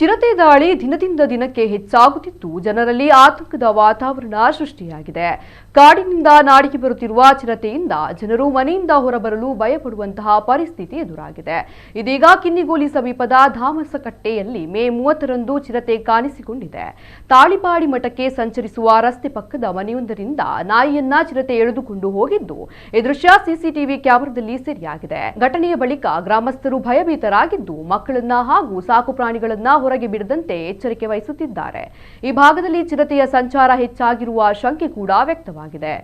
ಚಿರತೆ ದಾಳಿ ದಿನದಿಂದ ದಿನಕ್ಕೆ ಹೆಚ್ಚಾಗುತ್ತಿದ್ದು ಜನರಲ್ಲಿ ಆತಂಕದ ವಾತಾವರಣ ಸೃಷ್ಟಿಯಾಗಿದೆ. ಕಾಡಿನಿಂದ ನಾಡಿಗೆ ಬರುತ್ತಿರುವ ಚಿರತೆಯಿಂದ ಜನರು ಮನೆಯಿಂದ ಹೊರಬರಲು ಭಯಪಡುವಂತಹ ಪರಿಸ್ಥಿತಿ ಎದುರಾಗಿದೆ. ಇದೀಗ ಕಿನ್ನಿಗೋಲಿ ಸಮೀಪದ ಧಾಮಸಕಟ್ಟೆಯಲ್ಲಿ ಮೇ 30ರಂದು ಚಿರತೆ ಕಾಣಿಸಿಕೊಂಡಿದೆ. ತಾಳಿಪಾಡಿ ಮಠಕ್ಕೆ ಸಂಚರಿಸುವ ರಸ್ತೆ ಪಕ್ಕದ ಮನೆಯೊಂದರಿಂದ ನಾಯಿಯನ್ನ ಚಿರತೆ ಎಳೆದುಕೊಂಡು ಹೋಗಿದ್ದು ಈ ದೃಶ್ಯ ಸಿಸಿಟಿವಿ ಕ್ಯಾಮೆರಾದಲ್ಲಿ ಸೆರೆಯಾಗಿದೆ. ಘಟನೆಯ ಬಳಿಕ ಗ್ರಾಮಸ್ಥರು ಭಯಭೀತರಾಗಿದ್ದು ಮಕ್ಕಳನ್ನ ಹಾಗೂ ಸಾಕು ಪ್ರಾಣಿಗಳನ್ನ ಹೊರಗೆ ಬಿಡದಂತೆ ಎಚ್ಚರಿಕೆ ವಹಿಸುತ್ತಿದ್ದಾರೆ. ಈ ಭಾಗದಲ್ಲಿ ಚಿರತೆಯ ಸಂಚಾರ ಹೆಚ್ಚಾಗಿರುವ ಶಂಕೆ ಕೂಡ ವ್ಯಕ್ತವಾಗಿದೆ.